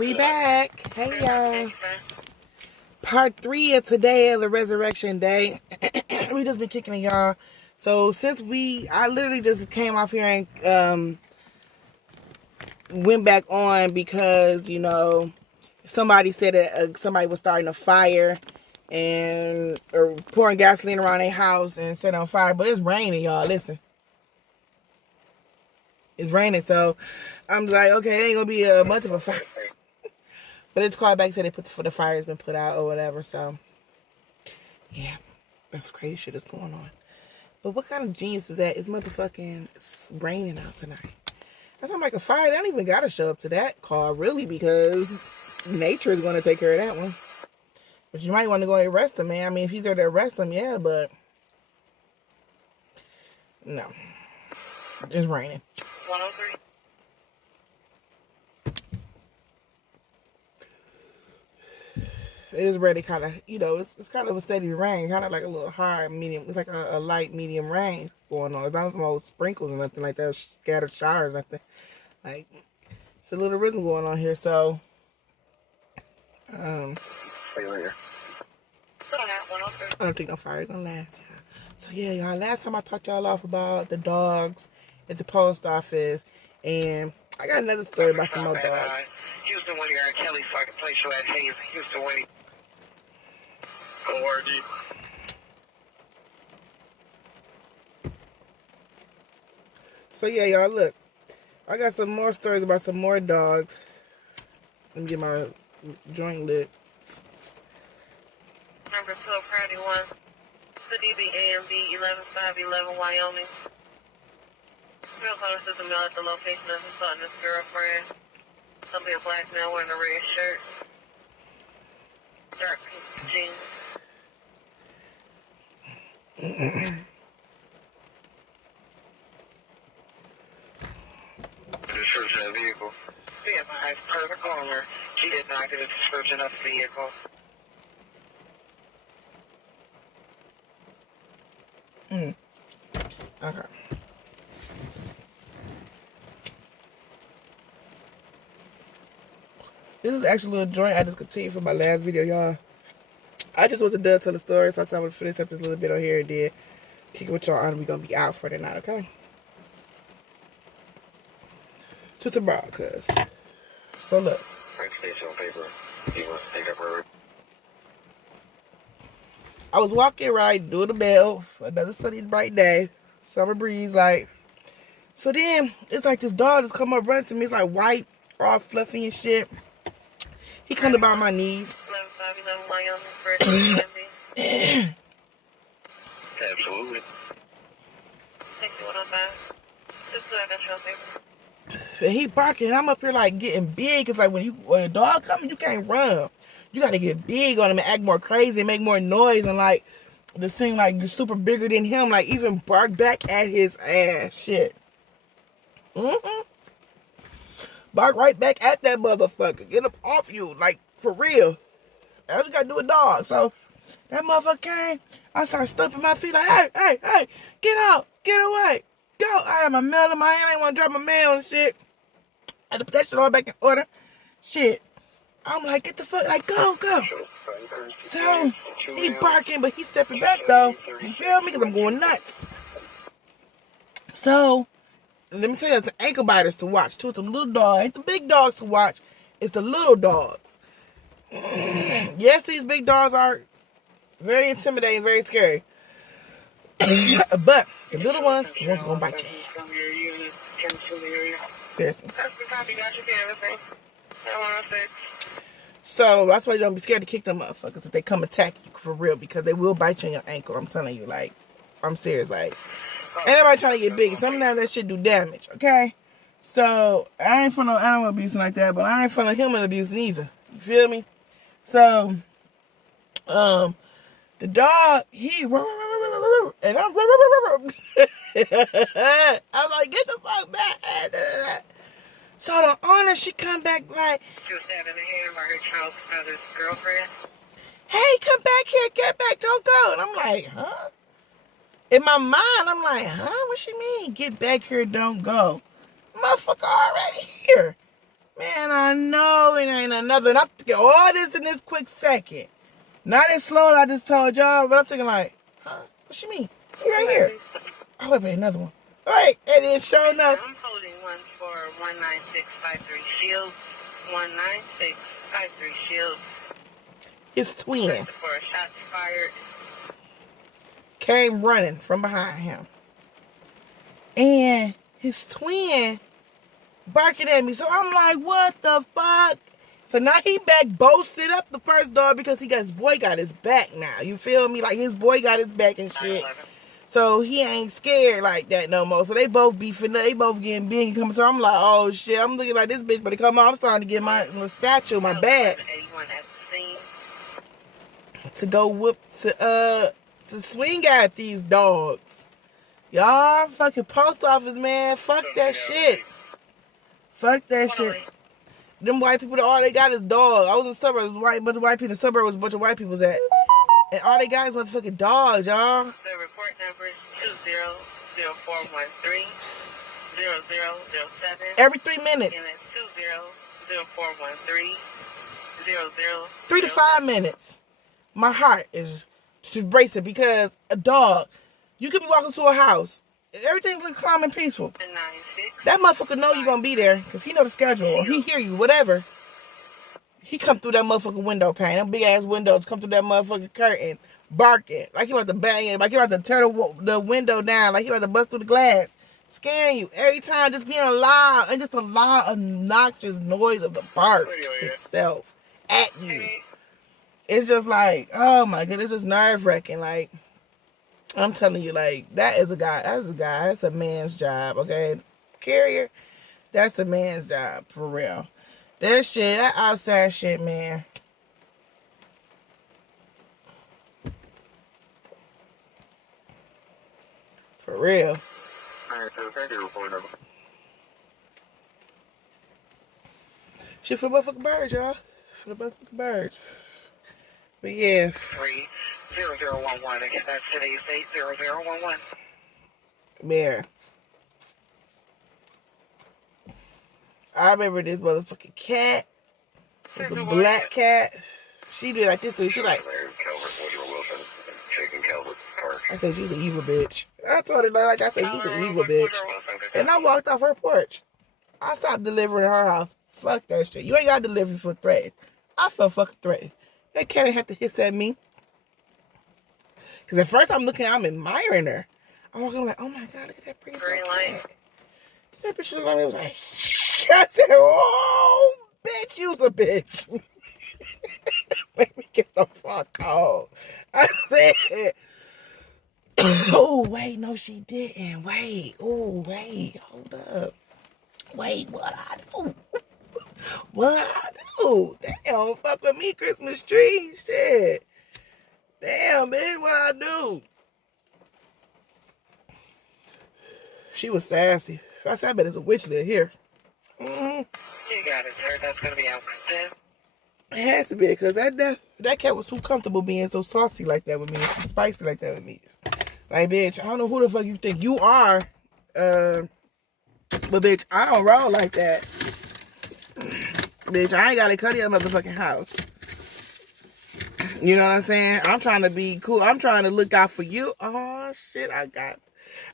We back. Hey y'all. Part 3 of today of the Resurrection Day. We just been kicking it, y'all. So since I literally just came off here and went back on because, you know, somebody said that somebody was starting a fire or pouring gasoline around their house and set on fire. But it's raining, y'all. Listen. It's raining, so I'm like, okay, it ain't gonna be a much of a fire. But it's called back, said the fire has been put out or whatever, so yeah, that's crazy shit that's going on. But what kind of genius is that? It's motherfucking raining out tonight. That's why I'm like, a fire, they don't even gotta show up to that call, really, because nature is gonna take care of that one. But you might want to go and arrest him, man. I mean, if he's there to arrest him, yeah, but no. It's raining. 103. It is ready, kind of, you know, it's kind of a steady rain, kind of like a little high, medium. It's like a light, medium rain going on. It's not no sprinkles or nothing like that, scattered showers, nothing. Like, it's a little rhythm going on here, so, I don't think no fire is gonna last, y'all. So, yeah, y'all, last time I talked y'all off about the dogs at the post office, and I got another story about some more dogs. Houston, when you're in Kelly, so I can place you at Hayes. Houston, when ORD. So, yeah, y'all, look. I got some more stories about some more dogs. Let me get my joint lit. Number 12, Priority 1. Sadibi AMD 11511, Wyoming. Real caller system mail at the location of his son and his girlfriend. Somebody a black male wearing a red shirt. Dark pink jeans. Description of the vehicle. Be advised, per the caller, she did not get a description of the vehicle. Okay. This is actually a little joint I just continued from my last video, y'all. I just wasn't done telling the story, so I said I'm going to finish up this little bit on here and then kick it with y'all on. We're going to be out for the night, okay? Just about, cuz. So, look. I was walking right, doing the bell, another sunny, bright day, summer breeze, like. So then, it's like this dog just come up, running to me. It's like white, all fluffy and shit. He come about my knees. Absolutely. And he barking, and I'm up here like getting big. Cause like when a dog comes, you can't run. You gotta get big on him and act more crazy and make more noise and like to seem like you're super bigger than him. Like even bark back at his ass. Shit. Bark right back at that motherfucker. Get him off you, like for real. That's what you gotta do with dogs. So that motherfucker came. I started stumping my feet like, hey, get out, get away, go. I had my mail in my hand. I didn't want to drop my mail and shit. I had to put that shit all back in order. Shit. I'm like, get the fuck, like, go. So, he barking, but he stepping back, though. You feel me? Because I'm going nuts. So, let me tell you, it's the ankle biters to watch, too. It's the little dogs. Ain't the big dogs to watch. It's the little dogs. Yes, these big dogs are very intimidating, very scary. But the little ones, the ones going to bite your ass. Seriously. So that's why you don't be scared to kick them motherfuckers if they come attack you for real, because they will bite you in your ankle. I'm telling you, like, I'm serious. Like, ain't nobody trying to get big. Sometimes that shit do damage, okay? So I ain't for no animal abuse like that, but I ain't for no human abuse either. You feel me? So, the dog, he and I'm I was like, get the fuck back. So the owner, she come back like, she was having a hand by her child's brother's girlfriend. Hey, come back here, get back, don't go. And I'm like, huh? In my mind, I'm like, huh? What she mean? Get back here, don't go. Motherfucker already here. Man, I know it ain't another. And I'm thinking all this in this quick second. Not as slow as I just told y'all, but I'm thinking like, huh? What she mean? He right here. Oh, wait, another one. All right, and then sure enough. I'm holding one for 19653 Shields. 19653 Shields. His twin For a shot fired. came running from behind him. And his twin barking at me. So I'm like, what the fuck? So now he back boasted up the first dog because his boy got his back now. You feel me? Like his boy got his back and shit. 9/11. So he ain't scared like that no more. So they both beefing. They both getting big and coming. So I'm like, oh shit. I'm looking like this bitch, but come on. I'm starting to get my satchel, my bag, 81 at the scene. to go whoop to swing at these dogs. Y'all fucking post office, man. Fuck that shit. Fuck that shit. Them white people, all they got is dogs. I was in the suburbs, bunch of white people. In the suburbs was a bunch of white people's at. And all they got is motherfucking dogs, y'all. The report number is 200413 0007. Every 3 minutes. And it's 200413 0007. 3 to 5 minutes. My heart is racing because a dog, you could be walking to a house. Everything's looking calm and peaceful. 96. That motherfucker know you gonna be there because he know the schedule or he hear you, whatever. He come through that motherfucking window pane. Them big ass windows come through that motherfucking curtain, barking like he about to bang it, like he about to tear the window down, like he about to bust through the glass, scaring you every time, just being loud and just a loud, obnoxious noise of the bark itself at you. It's just like, oh my goodness, it's just nerve wracking. Like I'm telling you, like that's a man's job, okay? Carrier, that's a man's job for real. That outside shit, man. For real. Alright, so thank you for number. Shit for the motherfucking birds, y'all. For the motherfucking birds. But yeah. 30011. Again, that's today's date 0011. Man. I remember this motherfucking cat. It was a black cat. She did like this to me. She like, I said, she's an evil bitch. I told her, like I said, she's an evil bitch. And I walked off her porch. I stopped delivering at her house. Fuck that shit. You ain't got to deliver for threatened. I felt fucking threatened. That cat ain't have to hiss at me. Because at first I'm admiring her. I'm walking like, oh my God, look at that pretty black cat. That bitch looked at me, was like, I said, oh, bitch, you's a bitch. Let me get the fuck out. I said, oh, wait, no, she didn't. Wait, oh, wait, hold up. Wait, what I do? What I do? Damn, fuck with me, Christmas tree. Shit. Damn, bitch, what I do? She was sassy. I said, I bet it's a witch live here. Mm-hmm. You got it, sir. That's going to be out for 10. It had to be, because that cat was too comfortable being so saucy like that with me, so spicy like that with me. Like, bitch, I don't know who the fuck you think you are, but bitch, I don't roll like that. Bitch, I ain't gotta cut your motherfucking house. You know what I'm saying? I'm trying to be cool. I'm trying to look out for you. Oh, shit,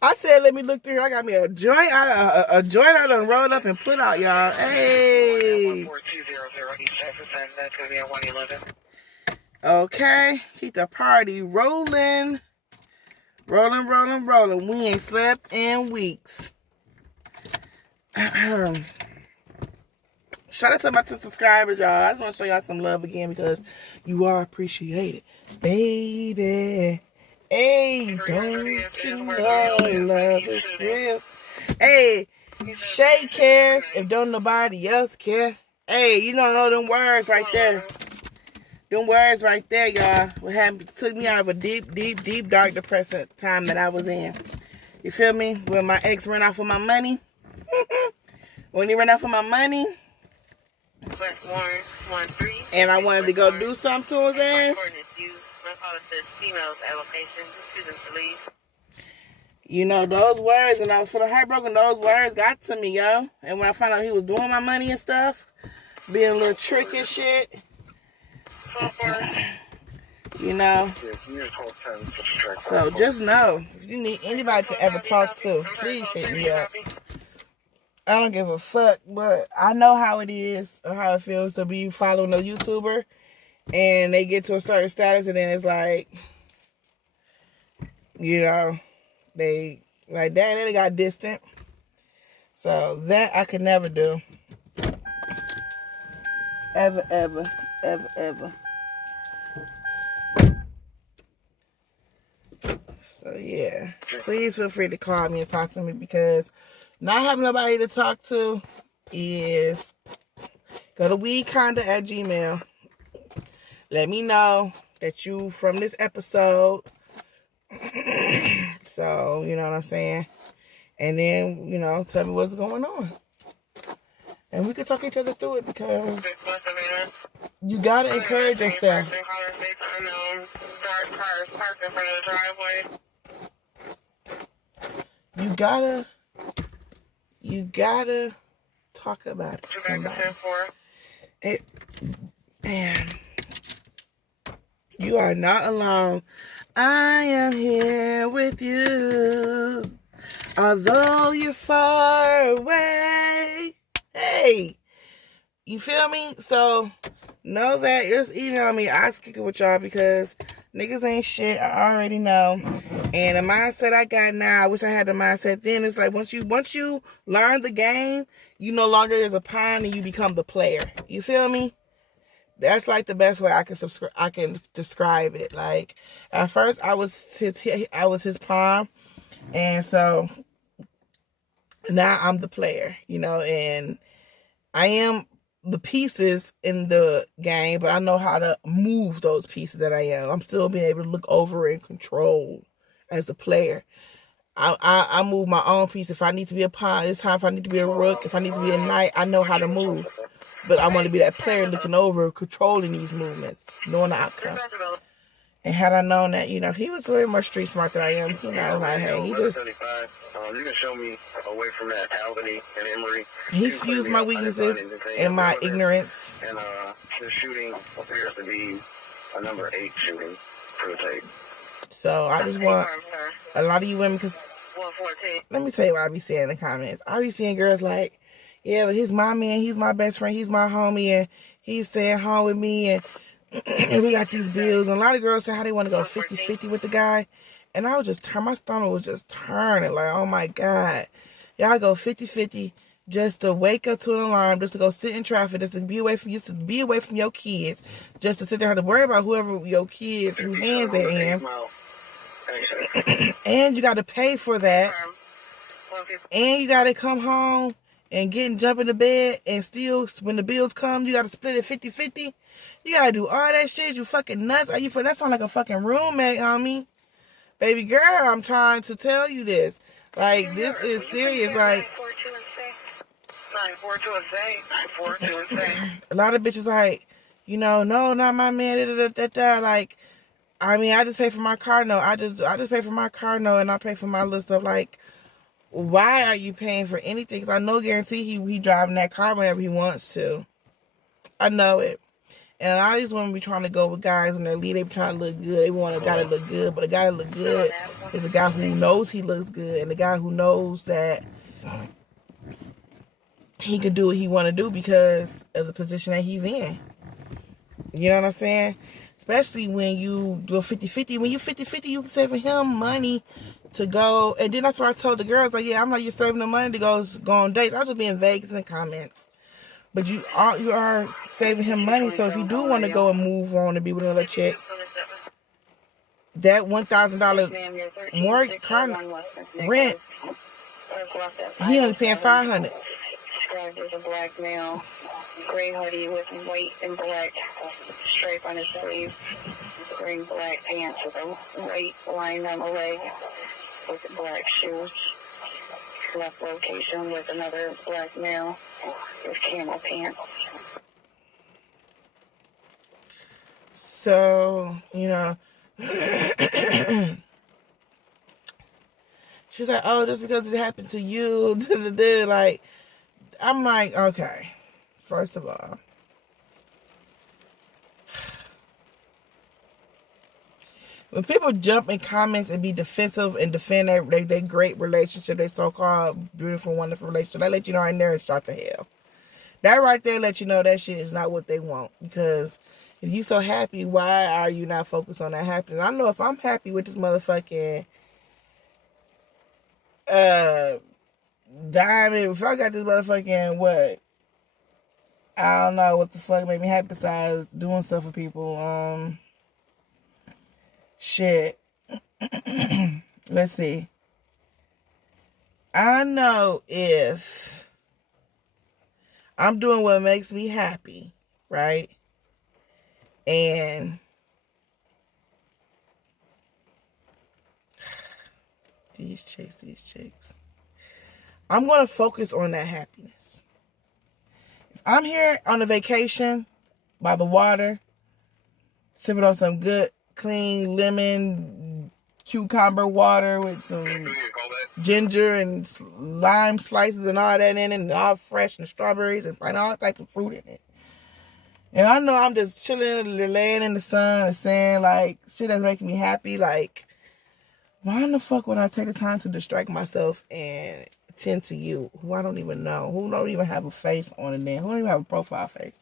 I said, let me look through here. I got me a joint. A joint I done rolled up and put out, y'all. Hey. 14200 East Jefferson. That's going to be at 111. Okay. Keep the party rolling. Rolling, rolling, rolling. We ain't slept in weeks. Shout out to my 10 subscribers, y'all. I just want to show y'all some love again because you are appreciated. Baby. Hey, don't you know love is real? Hey, Shay cares if don't nobody else care. Hey, you don't know them words right there. Them words right there, y'all. What happened took me out of a deep, deep, deep, dark, depressing time that I was in. You feel me? When my ex ran off of my money. When he ran off of my money. And I wanted to go do something to his ass. You know, those words, and I was feeling heartbroken, those words got to me, yo. And when I found out he was doing my money and stuff, being a little tricky shit. So far. You know. So just know, if you need anybody to ever talk to, please hit me up. I don't give a fuck, but I know how it is or how it feels to be following a YouTuber and they get to a certain status and then it's like, you know, they like that and they got distant. So that I could never do. Ever, ever, ever, ever. So yeah, please feel free to call me and talk to me because not having nobody to talk to is go to weedconda@gmail. Let me know that you from this episode. So, you know what I'm saying? And then, you know, tell me what's going on. And we can talk each other through it because you gotta encourage yourself. You gotta talk about it to somebody. And you are not alone. I am here with you, although you're far away. Hey, you feel me? So know that. Just email me. I'll kick it with y'all because niggas ain't shit. I already know. And the mindset I got now, I wish I had the mindset then. It's like once you learn the game, you no longer is a pawn and you become the player. You feel me? That's like the best way I can describe it. Like at first I was his pawn, and so now I'm the player, you know, and I am the pieces in the game, but I know how to move those pieces that I am. I'm still being able to look over and control as a player. I move my own piece. If I need to be a pawn this time, if I need to be a rook, if I need to be a knight, I know how to move. But I want to be that player looking over, controlling these movements, knowing the outcome. And had I known that, you know, he was very much street smart than I am. You know, like, hey, he just... you can show me away from that Albany and Emory. He fused my weaknesses and my ignorance. And the shooting appears to be a number 8 shooting for the tape. So I just want a lot of you women, because let me tell you what I be saying in the comments. I be seeing girls like, yeah, but he's my man, he's my best friend, he's my homie, and he's staying home with me, and we got these bills. And a lot of girls say how they want to go 50-50 with the guy. And I was just my stomach was just turning like, oh my God. Y'all go 50-50 just to wake up to an alarm, just to go sit in traffic, just to be away from your kids, just to sit there and have to worry about whoever your kids, whose hands they're in. And you got to pay for that. And you got to come home and jump into bed, and still, when the bills come, you got to split it 50-50. You got to do all that shit. You fucking nuts. That sound like a fucking roommate, homie. Baby girl, I'm trying to tell you this. Like, this is serious. Like, a lot of bitches like, you know, no, not my man. Like, I mean, I just pay for my car note. I just pay for my car note, and I pay for my little stuff. Like, why are you paying for anything? Because I know guarantee he driving that car whenever he wants to. I know it. And a lot of these women be trying to go with guys in their lead. They be trying to look good. They want a guy to look good. But a guy that look good is a guy who knows he looks good. And a guy who knows that he can do what he want to do because of the position that he's in. You know what I'm saying? Especially when you do a 50-50. When you 50-50, you can save him money to go. And then that's what I told the girls. Like, yeah, I'm like, you're saving the money to go on dates. I'll just be in Vegas in comments. But you are saving him money. So if you do want to go and move on and be with another chick, that $1,000 more car rent, he only paying $500. Described as a black male, gray hoodie with white and black stripe on his sleeve, green black pants with a white line on the leg, with black shoes. Left location with another black male with camel pants. So, you know, she's like, oh, just because it happened to you, like, I'm like, okay, first of all, When people jump in comments and be defensive and defend their great relationship, their so-called beautiful, wonderful relationship, that let you know right there it's shot to hell. That right there let you know that shit is not what they want. Because if you so happy, why are you not focused on that happiness? I know if I'm happy with this motherfucking diamond, if I got this motherfucking what? I don't know what the fuck made me happy besides doing stuff for people. Shit. Let's see. I know if I'm doing what makes me happy, right? And these chicks. I'm going to focus on that happiness. If I'm here on a vacation by the water, sipping on some good, clean lemon cucumber water with some ginger and lime slices and all that in it, and all fresh, and strawberries and all types of fruit in it. And I know I'm just chilling, laying in the sun and saying, like, shit that's making me happy. Like, why in the fuck would I take the time to distract myself and attend to you, who I don't even know, who don't even have a face on it then, who don't even have a profile face?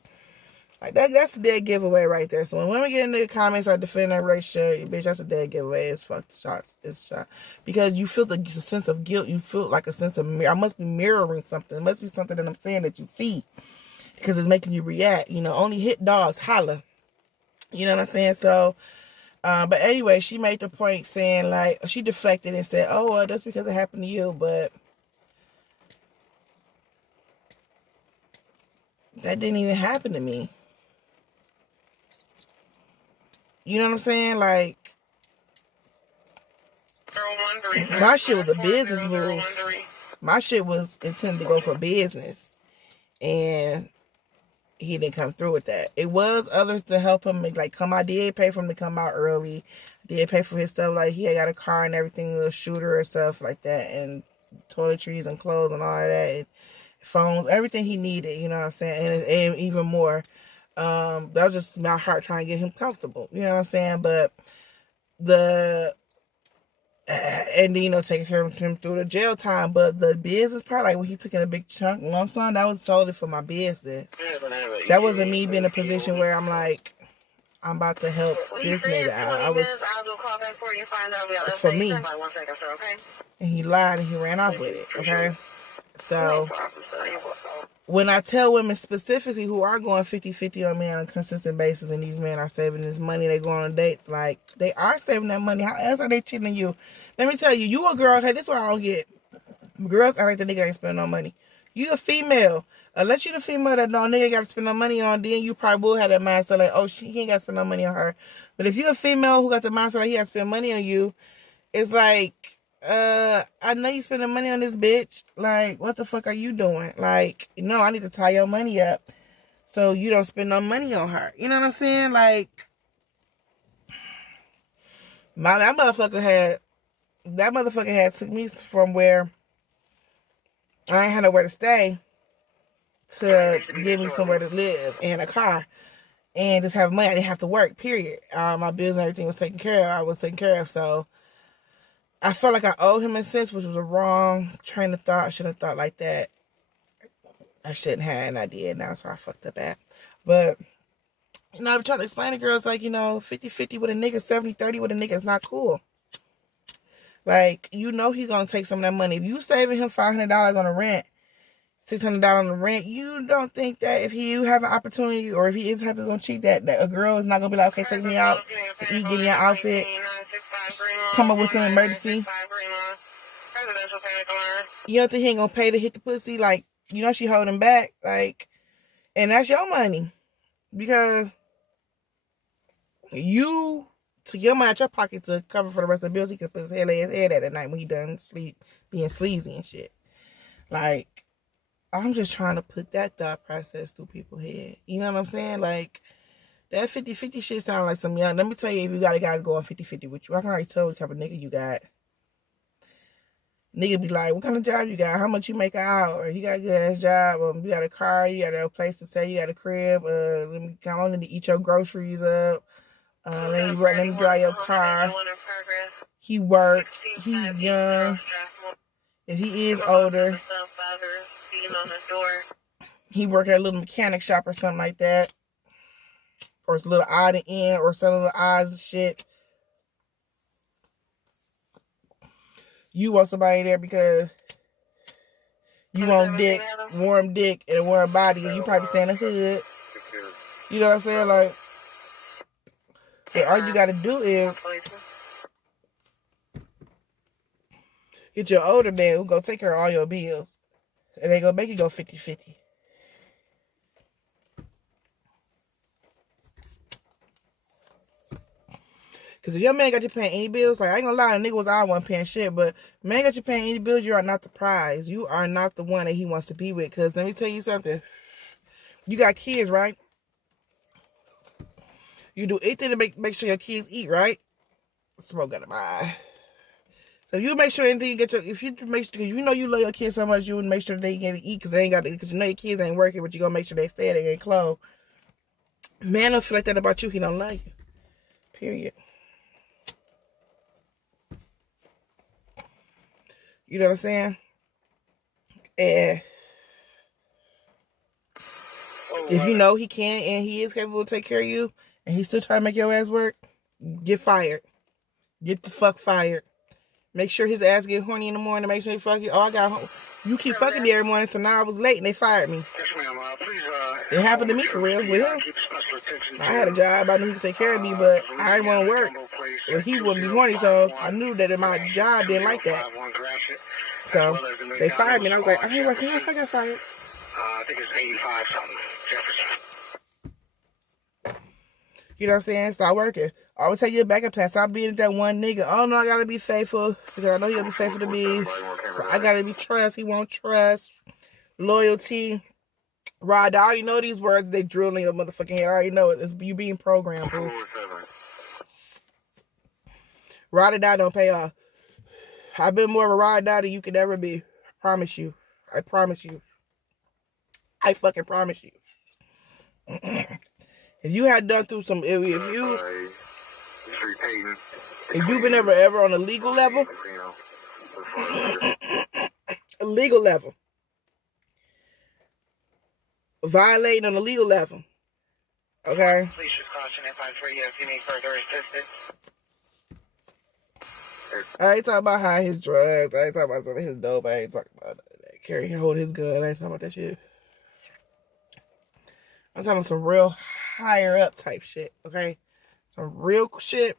Like, that's a dead giveaway right there. So when women get into the comments or defend their relationship, bitch, that's a dead giveaway. It's fuck the shots. It's shot. Because you feel the sense of guilt. You feel like a sense of, I must be mirroring something. It must be something that I'm saying that you see. Because it's making you react. You know, only hit dogs holler. You know what I'm saying? So, but anyway, she made the point saying, like, she deflected and said, oh, well, that's because it happened to you. But that didn't even happen to me. You know what I'm saying? Like, my shit was a business move. My shit was intended to go for business. And he didn't come through with that. It was others to help him, like, I did pay for him to come out early. I did pay for his stuff, like, he had got a car and everything, a shooter and stuff like that, and toiletries and clothes and all of that, and phones, everything he needed, you know what I'm saying, and even more. That was just my heart trying to get him comfortable, you know what I'm saying, but and you know, taking care of him through the jail time, but the business part, like when he took in a big chunk lump sum, that was totally for my business. That wasn't me being in a position where I'm like, I'm about to help this nigga out. It's for me. And he lied and he ran off with it, okay? So, when I tell women specifically who are going 50-50 on me on a consistent basis, and these men are saving this money, they go on dates, like, they are saving that money. How else are they cheating on you? Let me tell you, you a girl, hey, this is what I don't get. Girls act like the nigga ain't spending no money. You a female. Unless you the female that no nigga got to spend no money on, then you probably will have that mindset like, oh, he ain't got to spend no money on her. But if you a female who got the mindset like he got to spend money on you, it's like, I know you spending money on this bitch. Like, what the fuck are you doing? Like, no, I need to tie your money up so you don't spend no money on her. You know what I'm saying? Like, that motherfucker had took me from where I ain't had nowhere to stay to give me somewhere to live and a car and just have money. I didn't have to work, period. My bills and everything was taken care of. I was taken care of, so I felt like I owed him a sense, which was a wrong train of thought. I shouldn't have thought like that. I shouldn't have, and I did now, so I fucked up that. But, you know, I'm trying to explain to girls, like, you know, 50-50 with a nigga, 70-30 with a nigga is not cool. Like, you know he's going to take some of that money. If you saving him $500 on the rent, $600 on the rent, you don't think that if you have an opportunity or if he is happy going to cheat, that a girl is not going to be like, okay, take me out to eat, get me an outfit, come up with some emergency. You don't think he ain't going to pay to hit the pussy? Like, you know she holding back. Like, and that's your money. Because you took your money out your pocket to cover for the rest of the bills. He could put his head, lay his head at night when he done sleep, being sleazy and shit. Like, I'm just trying to put that thought process through people's head. You know what I'm saying? Like, that 50-50 shit sound like some young. Let me tell you, if you got a guy to go on 50-50 with you, I can already tell what type of nigga you got. Nigga be like, what kind of job you got? How much you make an hour? You got a good ass job? You got a car? You got a place to stay? You got a crib? Let me come on to eat your groceries up. Let him drive your car. He work. He's young. If he is older, he work at a little mechanic shop or something like that. Or it's a little odd and end or some little eyes and shit. You want somebody there because you want dick, warm dick, and a warm body, and you probably stay in the hood. You know what I'm saying? Like, all you gotta do is get your older man who gonna take care of all your bills. And they gonna make you go 50-50. Because if your man got you paying any bills, like, I ain't gonna lie, the nigga was I wasn't paying shit, but man got you paying any bills, you are not the prize. You are not the one that he wants to be with. Because let me tell you something. You got kids, right? You do anything to make sure your kids eat, right? Smoke out of my eye. So you make sure anything you get if you make sure, because you know you love your kids so much, you would make sure they get to eat because they ain't got to, because you know your kids ain't working, but you gonna make sure they fed, they ain't clothed. Man don't feel like that about you, he don't like you. Period. You know what I'm saying? And if you know he can and he is capable to take care of you, and he's still trying to make your ass work, get fired. Get the fuck fired. Make sure his ass get horny in the morning. Make sure he fuck you. Oh, I got home. You keep fucking me every morning, so now I was late and they fired me. Yes, ma'am. Please, it happened to me for real with him. I had a job. I knew he could take care of me, but I didn't want to work. Well, he wouldn't be horny, so I knew that my job didn't like that. So they fired me, and I was like, I ain't working. I got fired. I think it's 85 something. Jefferson. You know what I'm saying? Start working. I always tell you a backup plan. Stop being that one nigga. Oh no, I gotta be faithful because I know he'll be faithful to me. But I gotta be trust. He won't trust. Loyalty. Rod, I already know these words. They drill in your motherfucking head. I already know it. It's you being programmed, boo. Ride or die don't pay off. I've been more of a ride or die than you could ever be. I promise you. I promise you. I fucking promise you. If you had done through some, if you've been ever on a legal level, violating on a legal level, okay? Please should caution if I'm free if you need further assistance. I ain't talking about how his drugs. I ain't talking about some of his dope. I ain't talking about that. Hold his gun. I ain't talking about that shit. I'm talking about some real higher up type shit, okay? Some real shit.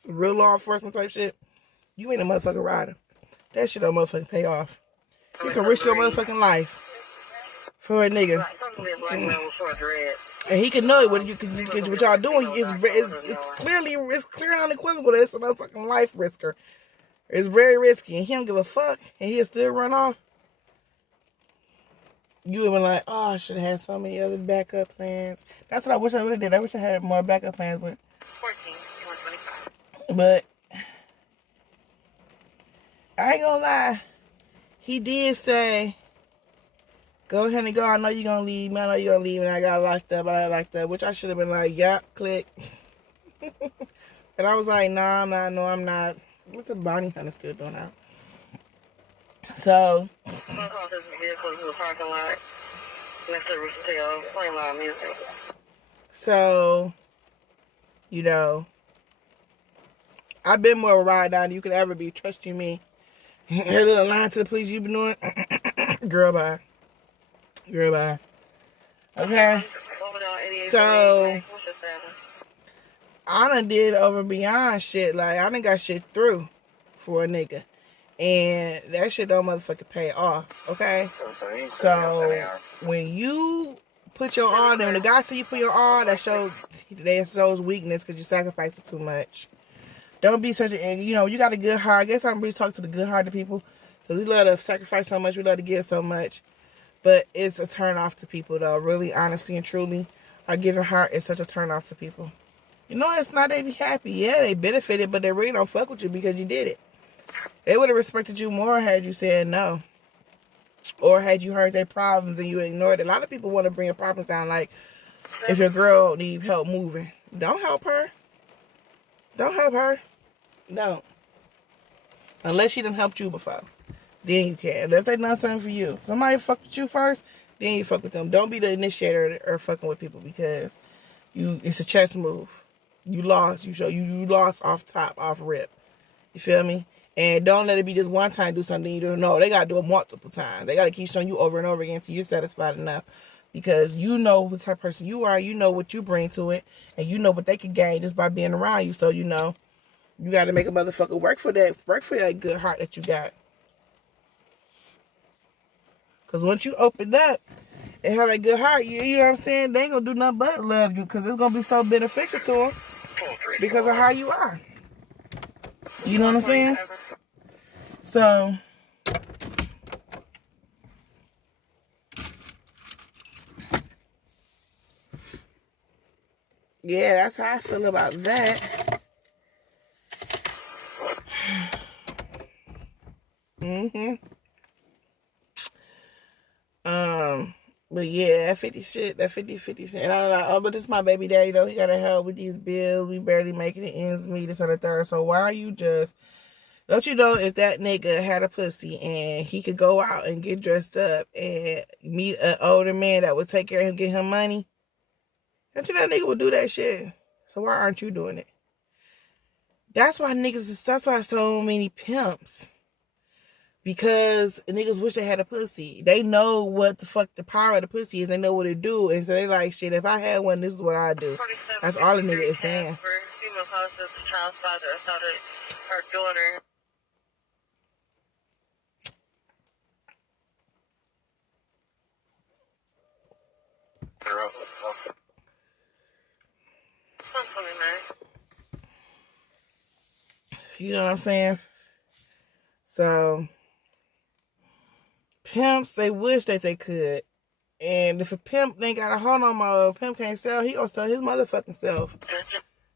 Some real law enforcement type shit. You ain't a motherfucking rider. That shit don't motherfucking pay off. You can risk your motherfucking life for a nigga. And he can know it when what y'all doing it's clear and unequivocal that it's a motherfucking life risker. It's very risky and he don't give a fuck and he'll still run off. You would have been like, oh, I should have had so many other backup plans. That's what I wish I would have did. I wish I had more backup plans, but 14, but I ain't gonna lie. He did say, go ahead and go. I know you're gonna leave me. I know you're gonna leave me. And I got locked up. I locked up, which I should have been like, yep, click. And I was like, nah, I'm not. No, I'm not. What the bounty hunter still doing out? So, you know, I've been more of a ride down than you could ever be. Trust you me. That little line to the police you've been doing, girl, bye. Girl, bye. Okay? So, I done did over beyond shit. Like, I done got shit through for a nigga. And that shit don't motherfucking pay off, okay? So, when you put your all in, when the guy say you put your all, that shows weakness because you sacrifice it too much. Don't be such a, you got a good heart. I guess I'm really talking to the good-hearted people because we love to sacrifice so much, we love to give so much. But it's a turn off to people, though. Really, honestly, and truly, our giving heart is such a turn off to people. You know, it's not they be happy. Yeah, they benefited, but they really don't fuck with you because you did it. They would have respected you more had you said no. Or had you heard their problems and you ignored it. A lot of people want to bring your problems down. Like, if your girl needs help moving, Don't help her. Don't help her. Don't. Unless she done helped you before. Then you can. If they done something for you. Somebody fuck with you first, then you fuck with them. Don't be the initiator or fucking with people because it's a chess move. You lost. You lost off top, off rip. You feel me? And don't let it be just one time do something you don't know. They got to do it multiple times. They got to keep showing you over and over again until you're satisfied enough. Because you know what type of person you are. You know what you bring to it. And you know what they could gain just by being around you. So, you know, you got to make a motherfucker work for that. Work for that good heart that you got. Because once you open up and have a good heart, you know what I'm saying? They ain't going to do nothing but love you. Because it's going to be so beneficial to them. Because of how you are. You know what I'm saying? So, yeah, that's how I feel about that. But yeah, that 50 shit. And I'm like, oh, but this is my baby daddy, though. He gotta help with these bills. We barely making the ends meet, this and the third. So why are you just... Don't you know if that nigga had a pussy and he could go out and get dressed up and meet an older man that would take care of him, get him money? Don't you know that nigga would do that shit? So why aren't you doing it? That's why so many pimps. Because niggas wish they had a pussy. They know what the fuck the power of the pussy is. They know what it do. And so they like, shit, if I had one, this is what I do. That's all the nigga is saying. Female causes the child's father assaulted her daughter. You know what I'm saying? So, pimps, they wish that they could. And if a pimp ain't got a hold on my pimp can't sell, he gonna sell his motherfucking self.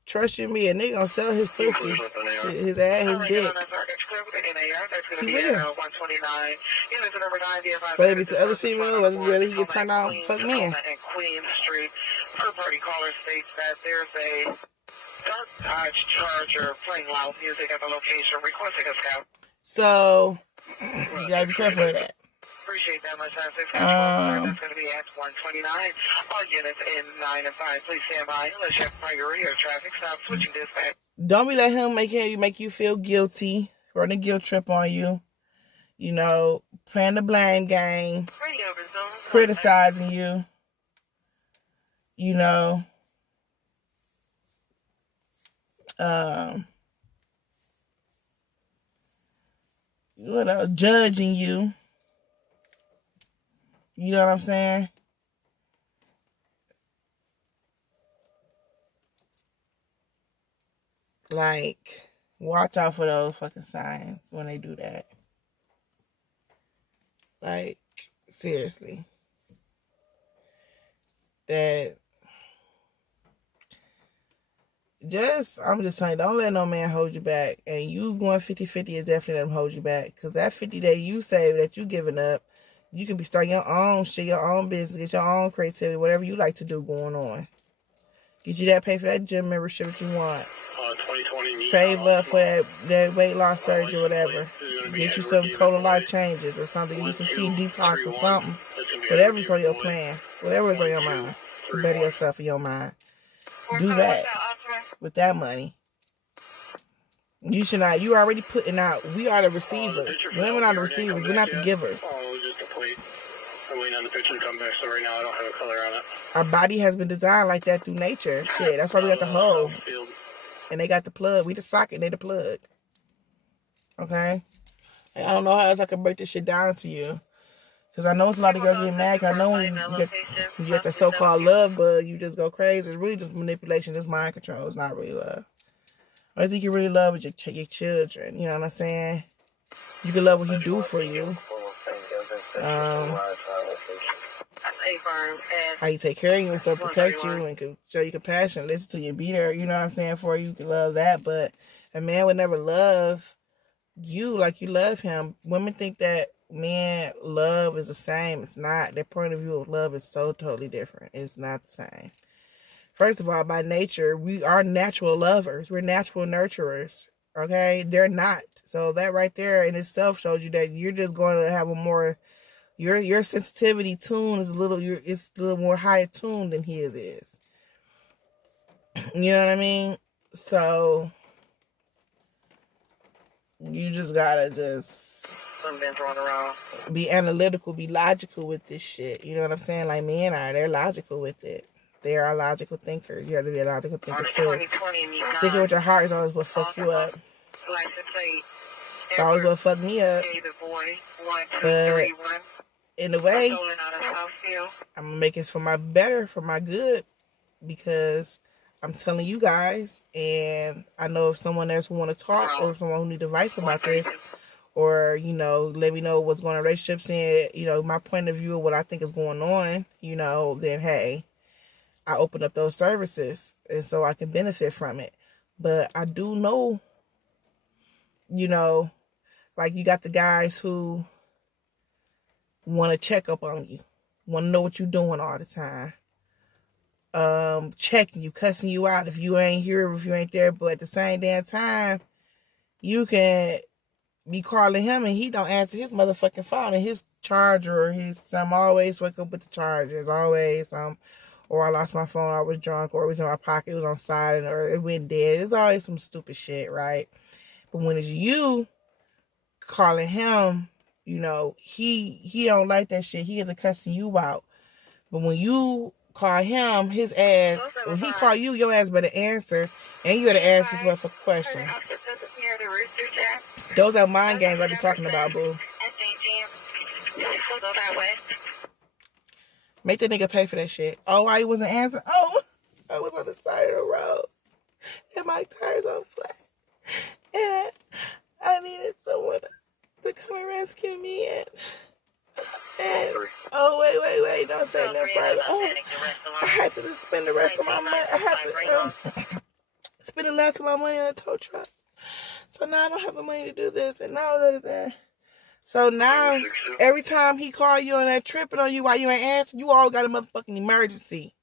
Trust you me, a nigga gonna sell his pussy, his ass, his dick. He will. Whether it's the other female, whether he get turned out, fuck men. Queen Street. Her party caller states that there's a dark Dodge Charger playing loud music at the location, requesting a scout. So, you gotta be careful of that. Appreciate that much time. That's going to be at 129. All units in 9 and 5. Please stand by unless you have priority or traffic stop. Switching dispatch. Don't be let him make you feel guilty, run a guilt trip on you. You know, playing the blame game, criticizing you. You know, judging you. You know what I'm saying? Like, watch out for those fucking signs when they do that. Like, seriously. I'm just telling you, don't let no man hold you back. And you going 50-50 is definitely them hold you back. Because that 50 that you save, that you giving up, you can be starting your own shit, your own business, get your own creativity, whatever you like to do going on. Get you that, pay for that gym membership that you want. Save up for that weight loss surgery or whatever. Get you some total life changes or something. Get you some tea detox or something. Whatever's on your plan. Whatever's on your mind. To better yourself in your mind. Do that with that money. You should not. You already putting out. We are the receivers. Women are the receivers. We're not the givers. I'm waiting on the picture to come back, so right now I don't have a color on it. Our body has been designed like that through nature. Shit, that's why we got the hole. And they got the plug. We the socket, they the plug. Okay? And I don't know how else I can break this shit down to you. Because I know it's a lot of girls getting mad. I know when you get that so-called love bug, you just go crazy. It's really just manipulation. It's mind control. It's not really love. I think you really love is your children. You know what I'm saying? You can love what he do for you. How you take care of you and stuff, protect you and can show you compassion, listen to you, be there, you know what I'm saying, for you. You can love that. But a man would never love you like you love him. Women think that men love is the same. It's not. Their point of view of love is so totally different. It's not the same. First of all, by nature, we are natural lovers. We're natural nurturers. Okay? They're not. So that right there in itself shows you that you're just going to have a more your sensitivity tune is it's a little more higher tuned than his is. You know what I mean? So you just gotta be analytical, be logical with this shit. You know what I'm saying? Like men are, they're logical with it. They are a logical thinker. You have to be a logical thinker too. Thinking with your heart is always what fuck you up. It's always what fuck me up. But in a way, I'm gonna make it for my better, for my good, because I'm telling you guys, and I know if someone else who want to talk or someone who need advice about this, or, you know, let me know what's going on in relationships and, you know, my point of view of what I think is going on, you know, then hey, I open up those services and so I can benefit from it. But I do know, you know, like you got the guys who want to check up on you, want to know what you're doing all the time. Checking you, cussing you out if you ain't here, if you ain't there, but at the same damn time, you can be calling him and he don't answer his motherfucking phone and his charger or his some always wake up with the chargers, always or I lost my phone, I was drunk, or it was in my pocket, it was on silent, or it went dead. It's always some stupid shit, right? But when it's you calling him, you know, he don't like that shit. He is cussing you out. But when you call him, his ass, when he call you, your ass better answer, and you gotta answer his motherfucking questions. Those are mind games I be talking about, boo. Make the nigga pay for that shit. Oh, why he wasn't answering? Oh, I was on the side of the road, and my tires on flat, and I needed someone to come and rescue me, and oh, wait, don't say nothing further. Oh, I had to just spend the rest of my money. I had to spend the last of my money on a tow truck. So now I don't have the money to do this, and now that. So now, every time he call you on that tripping on you while you ain't answering, you always got a motherfucking emergency.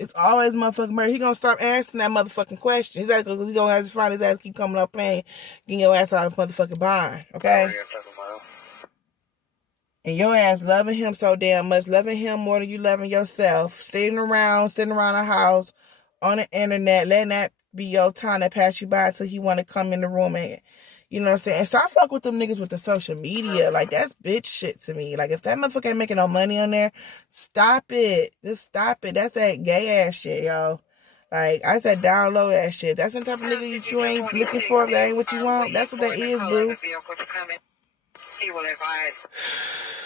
It's always a motherfucking emergency. He gonna start answering that motherfucking question. He's gonna have to find his ass keep coming up playing, getting your ass out of motherfucking bind, okay? And your ass loving him so damn much, loving him more than you loving yourself, sitting around the house, on the internet, letting that be your time to pass you by until he want to come in the room and, you know what I'm saying? And so I fuck with them niggas with the social media. Like, that's bitch shit to me. Like, if that motherfucker ain't making no money on there, stop it. Just stop it. That's that gay ass shit, yo. Like, I said download that shit. That's the type of nigga that you ain't looking for. If that ain't what you want, that's what that is, boo.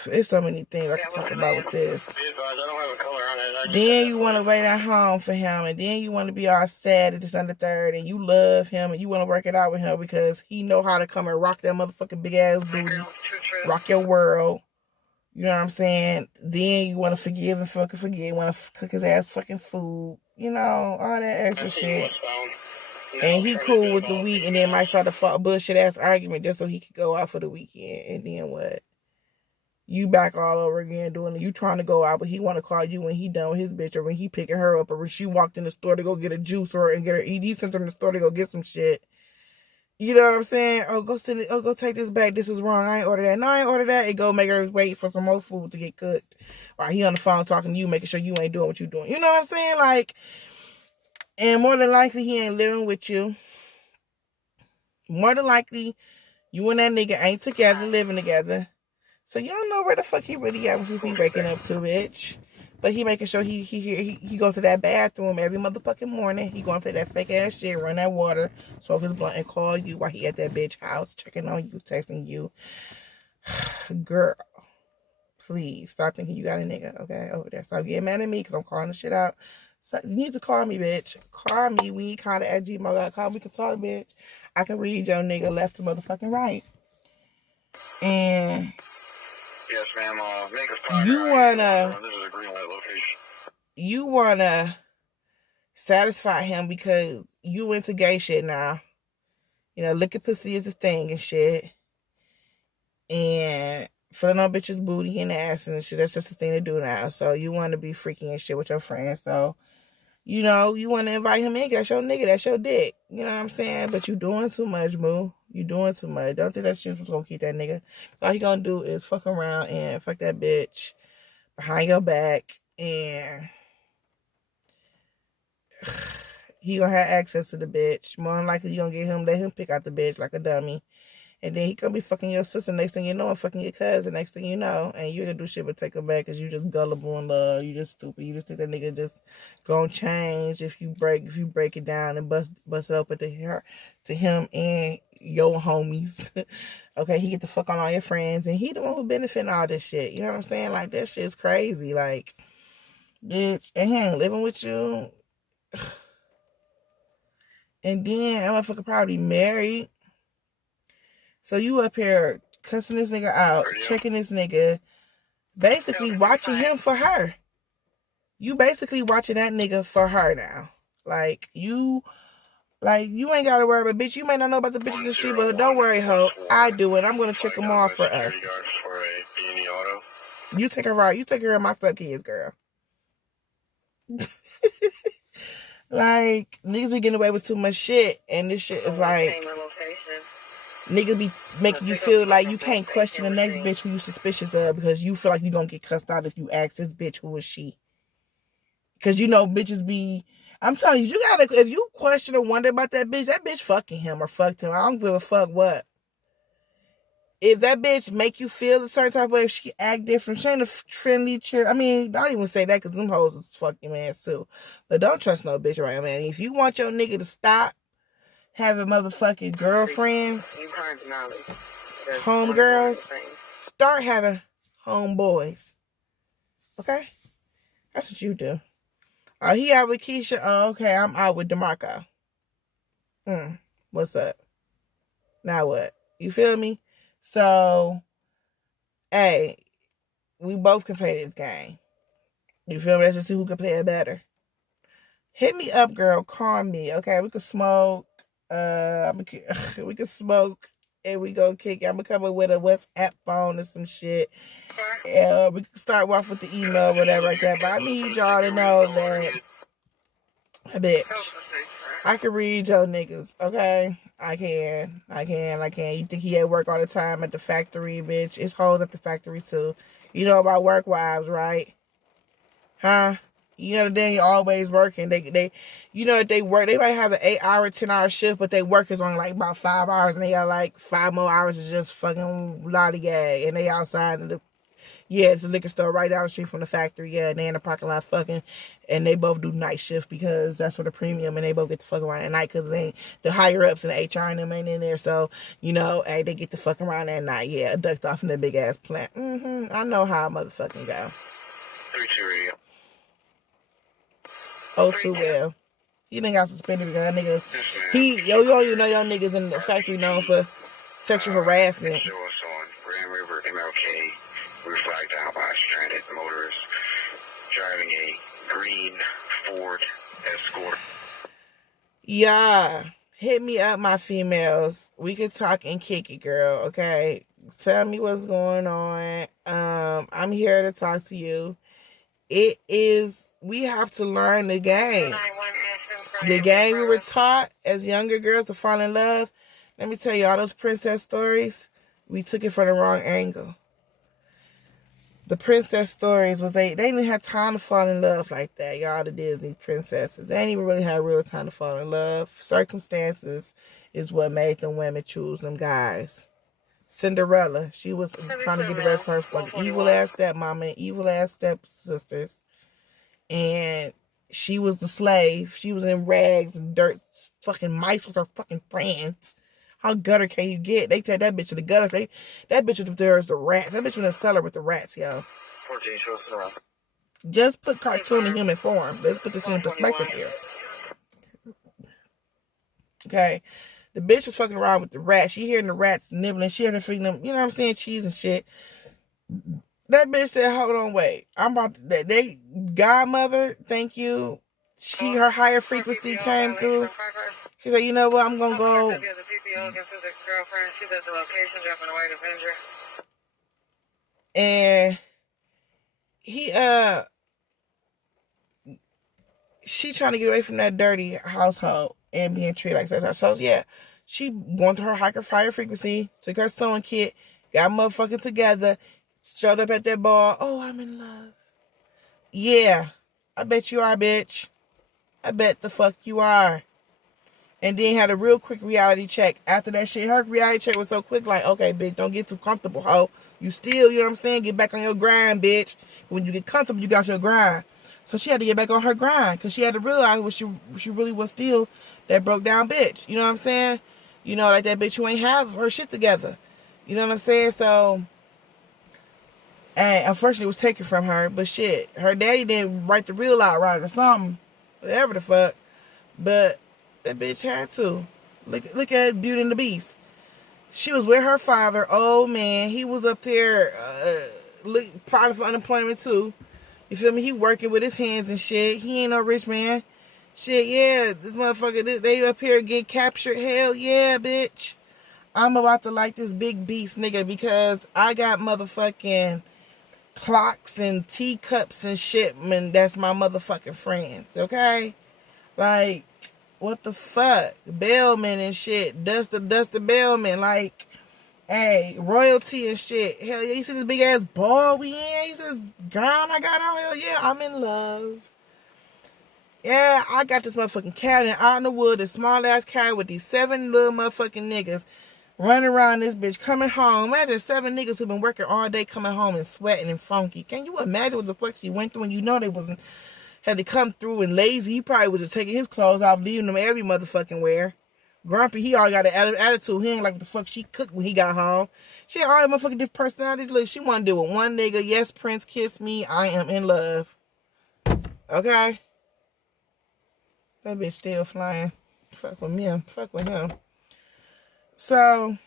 There's so many things I can talk about with this. Then you want to wait at home for him, and then you want to be all sad at this under third, and you love him, and you want to work it out with him because he know how to come and rock that motherfucking big ass booty, rock your world. You know what I'm saying? Then you want to forgive and fucking forget. Want to cook his ass fucking food. You know, all that extra shit. And he cool with the week, and then might start a bullshit ass argument just so he could go out for the weekend. And then what? You back all over again doing it. You trying to go out, but he want to call you when he done with his bitch, or when he picking her up, or when she walked in the store to go get a juice or and get her ED sent her in the store to go get some shit. You know what I'm saying? Oh, go send it. Oh, go take this back. This is wrong. I ain't order that. No, I ain't order that. And go make her wait for some more food to get cooked while he on the phone talking to you, making sure you ain't doing what you doing. You know what I'm saying? Like, and more than likely he ain't living with you. More than likely, you and that nigga ain't together, living together. So you don't know where the fuck he really at, who he waking up to, bitch. But he making sure he go to that bathroom every motherfucking morning. He going to play that fake ass shit, run that water, smoke his blunt, and call you while he at that bitch house, checking on you, texting you. Girl, please stop thinking you got a nigga, okay, over there. Stop getting mad at me because I'm calling the shit out. So you need to call me, bitch. Call me. We kinda at gmail.com. We can talk, bitch. I can read your nigga left to motherfucking right. And yes, ma'am. You wanna satisfy him because you into gay shit now. You know, licking pussy is a thing and shit. And filling on bitches' booty and ass and shit, that's just a thing to do now. So you want to be freaky and shit with your friends. So You know, you want to invite him in, that's your nigga, that's your dick. You know what I'm saying? But you doing too much, boo. You doing too much. Don't think that shit was gonna keep that nigga. All he gonna do is fuck around and fuck that bitch behind your back, and he gonna have access to the bitch. More than likely, you gonna let him pick out the bitch like a dummy. And then he gonna be fucking your sister. Next thing you know, I'm fucking your cousin. Next thing you know, and you gonna do shit but take him back because you just gullible in love. You just stupid. You just think that nigga just gonna change if you break it down and bust it open to him and your homies. Okay, he get the fuck on all your friends, and he the one who benefiting all this shit. You know what I'm saying? Like, that shit's crazy. Like, bitch, and he ain't living with you. And then that motherfucker probably married. So you up here cussing this nigga out, checking this nigga, basically watching him for her. You basically watching that nigga for her now. Like, you ain't gotta worry about, bitch. You may not know about the bitches in the street, but don't worry, ho. I do it. I'm gonna check them all for us. You take her out. You take care of my stepkids, girl. Like, niggas be getting away with too much shit, and this shit is like, niggas be making you feel like you can't question the next bitch who you suspicious of because you feel like you gonna get cussed out if you ask this bitch who is she. Because you know bitches be, I'm telling you, if you question or wonder about that bitch fucking him or fucked him. I don't give a fuck what. If that bitch make you feel a certain type of way, if she act different, she ain't a friendly cheer. I mean, don't even say that because them hoes is fucking man too. But don't trust no bitch around, man. If you want your nigga to stop having motherfucking girlfriends, homegirls, start having homeboys. Okay? That's what you do. Oh, he out with Keisha? Oh, okay, I'm out with DeMarco. What's up? Now what? You feel me? So, hey, we both can play this game. You feel me? Let's just see who can play it better. Hit me up, girl. Call me. Okay, we can smoke. We can smoke and we go kick. I'm gonna come up with a WhatsApp phone or some shit. We can start off with the email, whatever like that. But I need y'all to know that, bitch, I can read your niggas. Okay, I can. You think he at work all the time at the factory, bitch? It's hoes at the factory too. You know about work wives, right? Huh? You know that they always working. They you know that they work. They might have an 8-hour, 10-hour shift, but they work is only like about 5 hours, and they got like 5 more hours of just fucking lollygag, and they outside in the, it's a liquor store right down the street from the factory. Yeah, and they in the parking lot fucking, and they both do night shift because that's for the premium, and they both get the fuck around at night because they the higher ups and the HR and them ain't in there, so you know, hey, they get the fuck around at night. Yeah, ducked off in the big ass plant. I know how I motherfucking go. 3-2 radio. Oh, too well. You done got suspended because that nigga, you don't even know your niggas in the factory known for sexual harassment. Show us on Grand River MLK. We were flagged down by a stranded motorist driving a green Ford Escort. Yeah. Hit me up, my females. We can talk and kick it, girl, okay? Tell me what's going on. I'm here to talk to you. We have to learn the game. The game we were taught as younger girls to fall in love. Let me tell you, all those princess stories, we took it from the wrong angle. The princess stories they didn't have time to fall in love like that. Y'all, the Disney princesses. They didn't even really have real time to fall in love. Circumstances is what made them women choose them guys. Cinderella, she was trying to get away from her fucking evil ass stepmama and evil ass stepsisters. And she was the slave. She was in rags and dirt. Fucking mice was her fucking friends. How gutter can you get? They take that bitch to the gutter. That bitch was there as the rats. That bitch was in the cellar with the rats, yo. 14, show us around. Just put cartoon in human form. Let's put this in perspective here. Okay. The bitch was fucking around with the rats. She hearing the rats nibbling. She had to feeding them, you know what I'm saying, cheese and shit. That bitch said, hold on, wait. I'm about to, they, godmother, thank you. Her higher frequency came through. She said, you know what, I'm going to go. And he, she trying to get away from that dirty household and being treated like such. So yeah, she wanted her higher frequency, took her sewing kit, got motherfucking together, showed up at that bar. Oh, I'm in love. Yeah, I bet you are, bitch. I bet the fuck you are. And then had a real quick reality check. After that shit, her reality check was so quick, like, okay, bitch, don't get too comfortable, ho. You still, you know what I'm saying? Get back on your grind, bitch. When you get comfortable, you got your grind. So she had to get back on her grind because she had to realize what she really was still that broke down bitch. You know what I'm saying? You know, like that bitch who ain't have her shit together. You know what I'm saying? So, and unfortunately it was taken from her. But shit, her daddy didn't write the real out right or something. Whatever the fuck. But that bitch had to. Look at Beauty and the Beast. She was with her father. Oh, man. He was up there filing for unemployment, too. You feel me? He working with his hands and shit. He ain't no rich man. Shit, yeah. This motherfucker, they up here getting captured. Hell yeah, bitch. I'm about to like this big beast nigga because I got motherfucking clocks and teacups and shit, man. That's my motherfucking friends, okay? Like, what the fuck? Bellman and shit. Dusty Bellman. Like, hey, royalty and shit. Hell yeah, you see this big ass ball we in? He says, gown I got on? Hell yeah, I'm in love. Yeah, I got this motherfucking cabin out in the wood, this small ass cabin with these 7 little motherfucking niggas running around this bitch coming home. Imagine 7 niggas who been working all day coming home and sweating and funky. Can you imagine what the fuck she went through? And you know they wasn't, had to come through and lazy. He probably was just taking his clothes off, leaving them every motherfucking wear. Grumpy, he already got an attitude. He ain't like what the fuck she cooked when he got home. She had all motherfucking different personalities. Look, she want to deal with one nigga. Yes, Prince, kiss me. I am in love. Okay? That bitch still flying. Fuck with me. Fuck with him. So,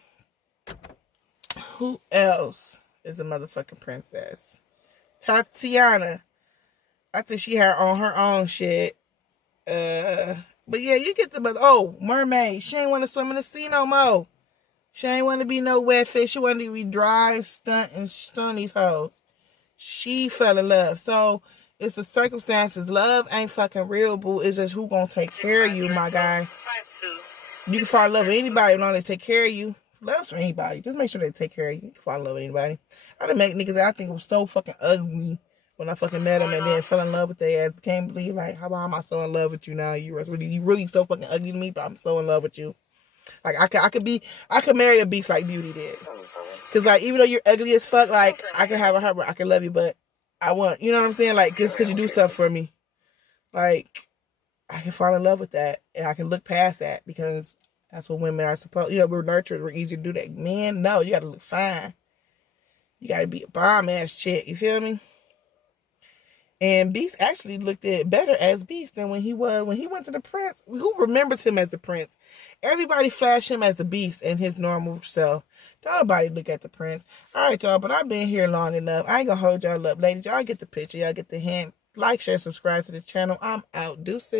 who else is a motherfucking princess? Tatiana. I think she had on her own shit. But yeah, you get the mother. Oh, mermaid. She ain't want to swim in the sea no more. She ain't want to be no wet fish. She wanted to be dry, stunt, and stun these hoes. She fell in love. So, it's the circumstances. Love ain't fucking real, boo. It's just who gonna take care of you, my guy. You can fall in love with anybody as long as they take care of you. Love's for anybody. Just make sure they take care of you. You can fall in love with anybody. I done make niggas I think it was so fucking ugly when I fucking met them and then fell in love with their ass. Can't believe, like, how am I so in love with you now? You really so fucking ugly to me, but I'm so in love with you. Like, I could marry a beast like Beauty did. Cause like, even though you're ugly as fuck, like, I can have a heart, I can love you, but I want, you know what I'm saying? Like, just because you do stuff for me. Like, I can fall in love with that. And I can look past that because that's what women are supposed, you know, we're nurtured. We're easy to do that. Men, no, you got to look fine. You got to be a bomb-ass chick. You feel me? And Beast actually looked at better as Beast than when he went to the Prince. Who remembers him as the Prince? Everybody flashed him as the Beast and his normal self. Don't nobody look at the Prince. All right, y'all, but I've been here long enough. I ain't gonna hold y'all up, ladies. Y'all get the picture. Y'all get the hint. Like, share, subscribe to the channel. I'm out. Deuces.